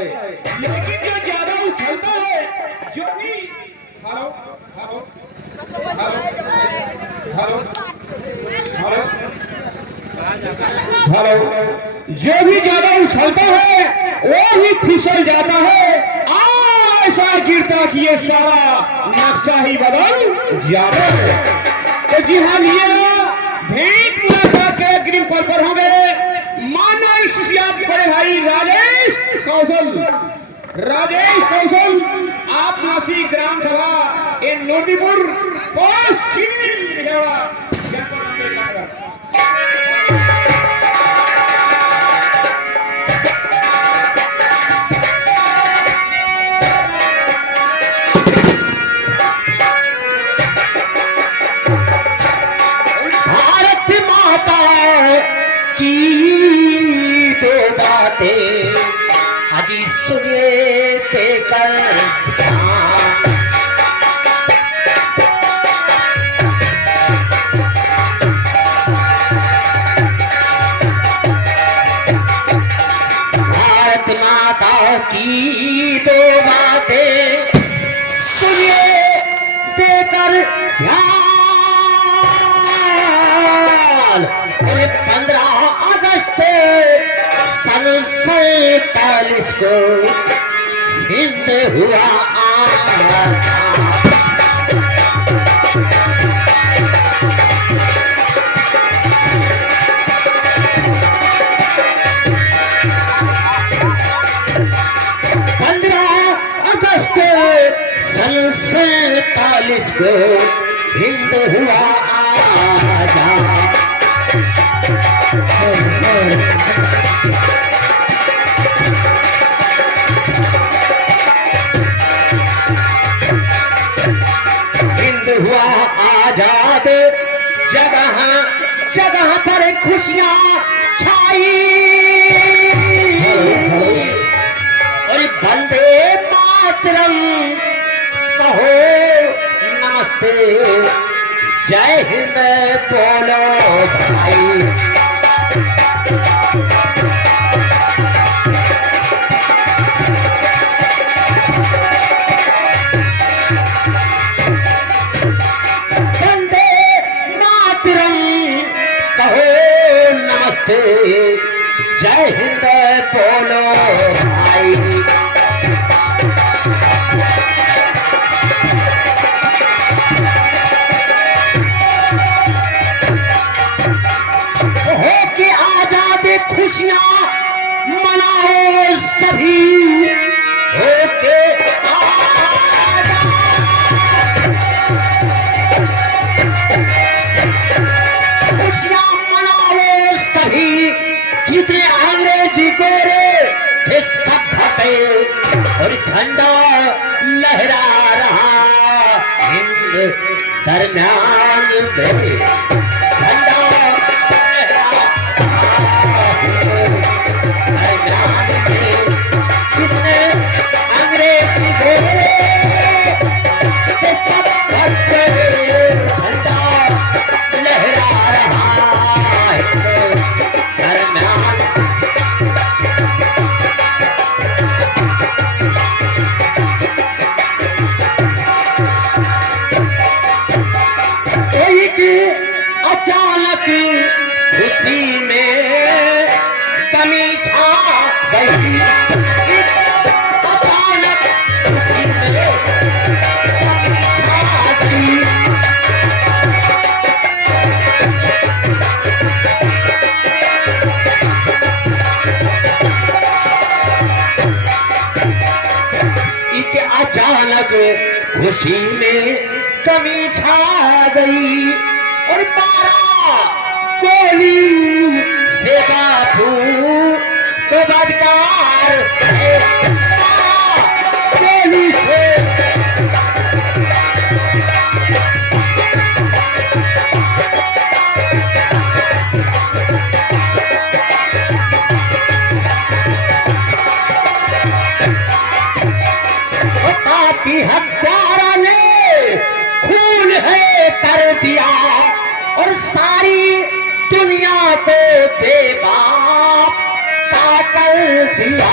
है, लेकिन जो ज्यादा उछलता है, जो भी hello hello hello hello hello जो भी ज्यादा उछलता है वो ही फिसल जाता है। ऐसा गिरता कि ये सारा नक्शा ही बदल जाता है। तो जी हाँ, लिए भेंट मुलाकात के अग्रिम पल पर होंगे मानव सुशियात बड़े भाई राजेश कौशल आप नासी ग्राम सभा इन नोटीपुर पोस्ट छिन्नी अजी सुने ते कर भारत माता की दो बातें सुनिए देकर ध्यान। 15 अगस्त सन 47 को हिंद हुआ सन 47 को हिंद हुआ आजाद। हिंद हुआ आजाद, जगह जगह पर खुशियां छाई और वंदे मातरम कहो नमस्ते जय हिंद बोलो भाई। वंदे मातरम कहो नमस्ते जय हिंद बोलो भाई। खुशियां मनाओ सभी होके खुशियां मनाओ सभी, जितने अंग्रेजी गोरे थे सब हटे और झंडा लहरा रहा हिंद दरमियान में। अचानक खुशी में कमी छा गई, अचानक खुशी में कमी छा गई। इके अचानक खुशी में कमी छा गई और 12 गोली से बापू तो बदकार गोली से पापी हत्यारा ने खून है कर दिया और सारी दुनिया को बेबाप का कर दिया।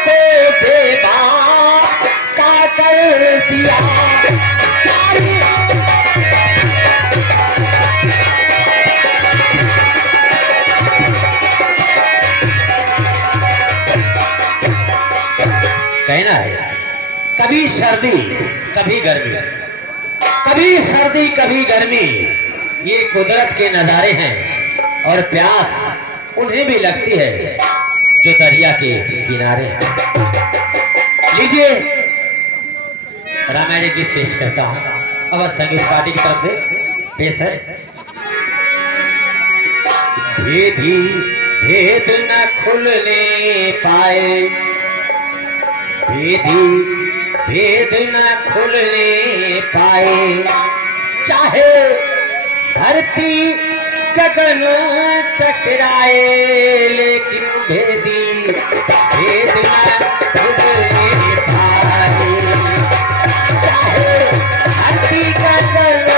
को बेबाक का कर दिया। सारी कहना है कभी सर्दी कभी गर्मी, कभी सर्दी कभी गर्मी, ये कुदरत के नजारे हैं और प्यास उन्हें भी लगती है जो दरिया के किनारे हैं। लीजिए रामायण गीत पेश करता हूं अवध संगीत पार्टी की तरफ से पेश है। भेदी भेद न खुलने पाए, भेदी भेद न खुलने पाए, चाहे धरती गगन टकराए, लेकिन भेदी भेद न खुलने पाए, चाहे धरती गगन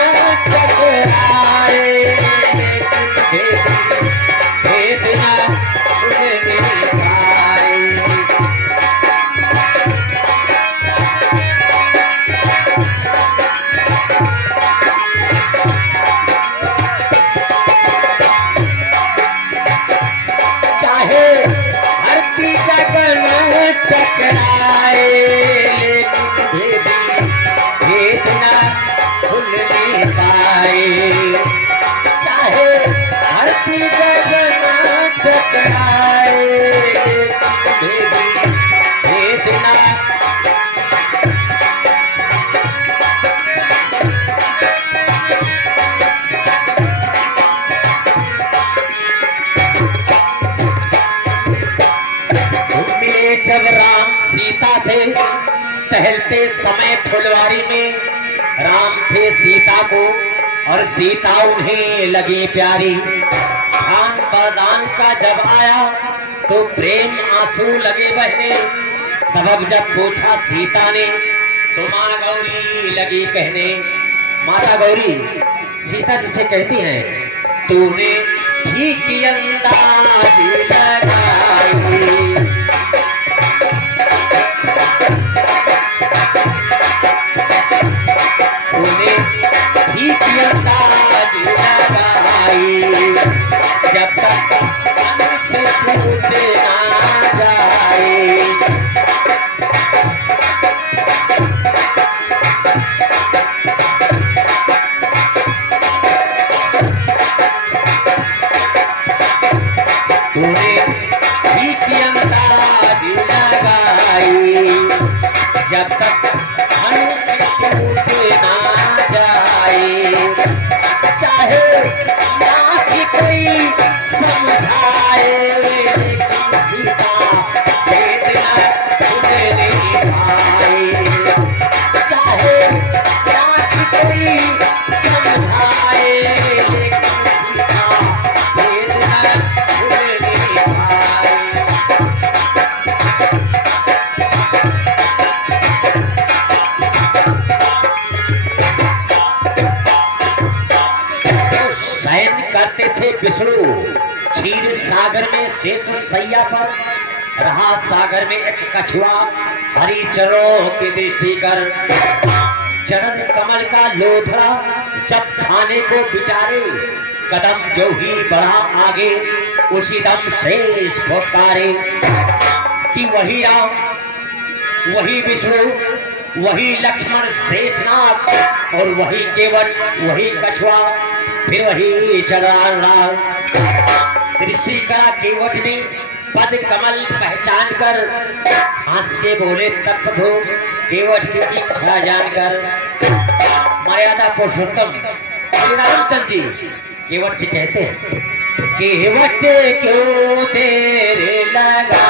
टकराए, लेकिन भेद न खुलने पाए। टकराए, लेकिन भेद न खुलने पाए, चाहे धरती गगन टकराए, लेकिन भेद न जब राम सीता से टहलते समय फुलवारी में, राम थे सीता को और सीता उन्हें लगी प्यारी। ध्यान वरदान का जब आया तो प्रेम आंसू लगे बहने, सबब जब पूछा सीता ने तो माँ गौरी लगी कहने। माता गौरी सीता जिसे कहती हैं, तूने ठीक अंदाज लगाई, तूने ठीक अंदाज लगाई, जब तक हमसे टूटे ना जाए। तूने ठीक अंदाज लगाई, जब तक हमसे टूटे ना जाए, चाहे ना कि कोई समझाए, लेकिन सीता भेद न खुलने पाए, चाहे ना कि कोई समझाए, लेकिन सीता भेद न खुलने पाए। करते थे विष्णु क्षीर सागर में शेष सैया पर, रहा सागर में एक कछुआ हरी चरणों की दृष्टि कर, चरण कमल का लोथड़ा जब खाने को बिचारे, कदम जो ही बढ़ा आगे उसी दम शेष फुटकारे, कि वही राम वही विष्णु वही लक्ष्मण शेषनाग और वही केवट वही कछुआ फिर वही चरण। दृष्टि करा केवट ने पद कमल पहचान कर, हंस के बोले तत्व केवट की इच्छा जानकर। मर्यादा पुरुषोत्तम श्री रामचंद्र जी केवट से कहते हैं, केवट क्यों तेरे लगा,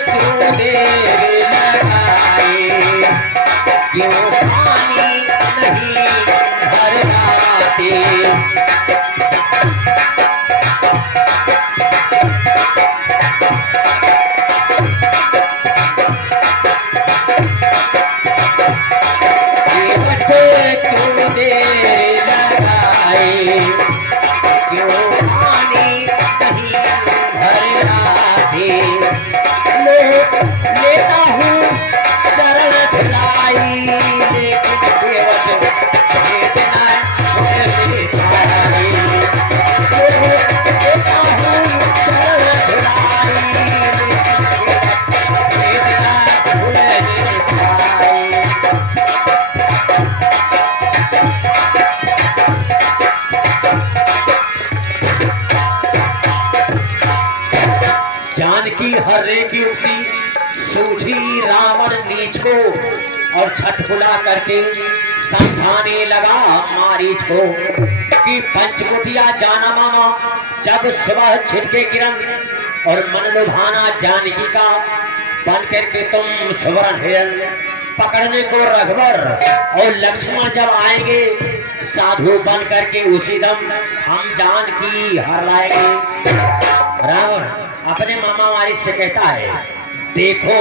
क्यों देर लगाए, क्यों पानी नहीं भर आते, क्यों देर लगाए, लेता हूँ चरण धुलाई, लेकिन केवट भेजना मुझे मिठाई। लेता हूँ चरण धुलाई, लेकिन केवट भेजना मुझे मिठाई। जानकी हर्रे की उक्ति सूझी रावण नीच को, और छटपुला करके समझाने लगा मारीच को कि पंचकुटिया जाना मामा, जब सुबह छिटके किरण और मन लुभाना जानकी का, बन करके तुम सुवर्ण हिरण पकड़ने को रघुवर और लक्ष्मण जब आएंगे, साधु बन करके उसी दम हम जानकी हर लाएंगे। रावण अपने मामा वारिस से कहता है, देखो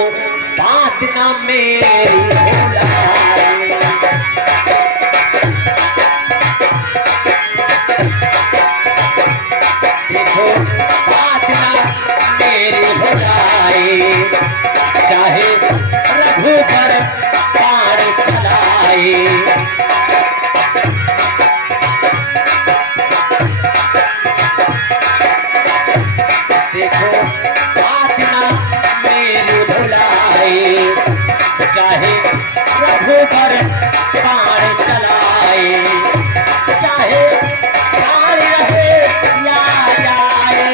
बात ना मेरी भुलाए, देखो बात ना मेरी भुलाए, चाहे रघुबर बाण चलाए। देखो बात ना मेरी भुलाए, चाहे रघुबर बाण चलाए, चाहे प्राण रहे या जाए,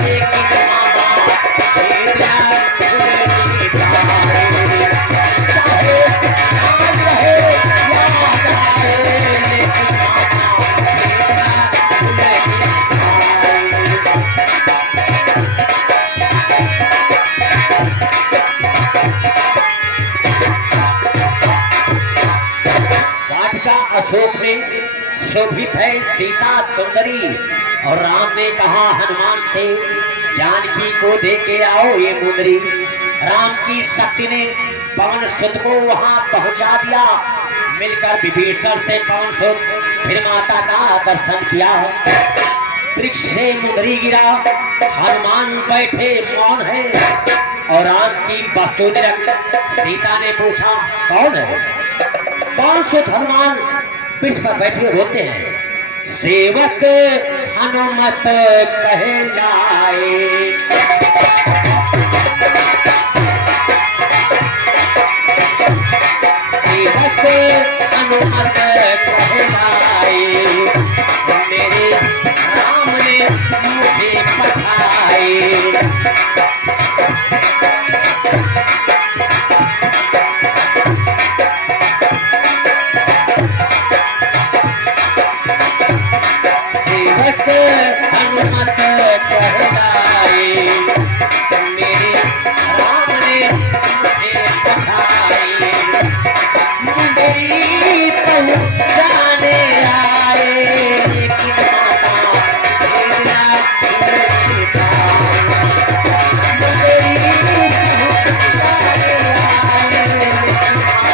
लेकिन मामा भेजना मुझे मिठाई। चाहे प्राण रहे या जाए, लेकिन मामा भेजना मुझे मिठाई। वाटिका अशोक में शोभित है सीता सुंदरी, और राम ने कहा हनुमान से, जानकी को दे के आओ ये मुंदरी। राम की शक्ति ने पवन सुत को वहां पहुंचा दिया, मिलकर विभीषण से पवन सुत फिर माता का दर्शन किया। वृक्ष से मुंदरी गिरा, हनुमान बैठे मौन है, और राम की वस्तु निरख। सीता ने पूछा कौन है? पवन सुत हनुमान पृष्ठ पर बैठे होते हैं, सेवक हनुमत कहलाए। सेवक हनुमत कहलाए, मेरे राम ने मुझे पठाए। सेवक हनुमत कहलाए, मेरे राम ने मुझे पठाए। मुंदरी पहुंचाने आए, लेकिन माता भेजना मुझे मिठाई। मुंदरी पहुंचाने आए, लेकिन माता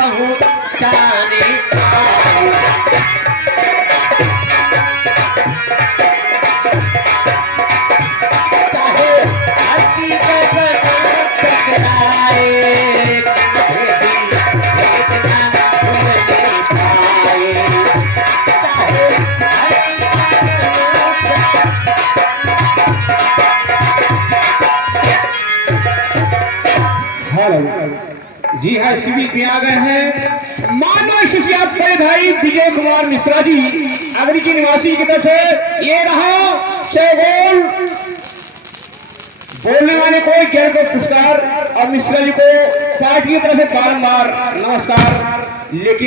पहुंचाने आए। चाहे हकीकत टकराए, भेजना मुझे पाए। चाहे जी हाँ, शिविर पे आ गए हैं मानव शिष्य भाई विजय कुमार मिश्रा जी अगरी निवासी की तरफ से। ये रहा शैगोल बोलने वाले को 11 पुरस्कार, और मिश्रा जी को पार्टी की तरफ से बारंबार नमस्कार। लेकिन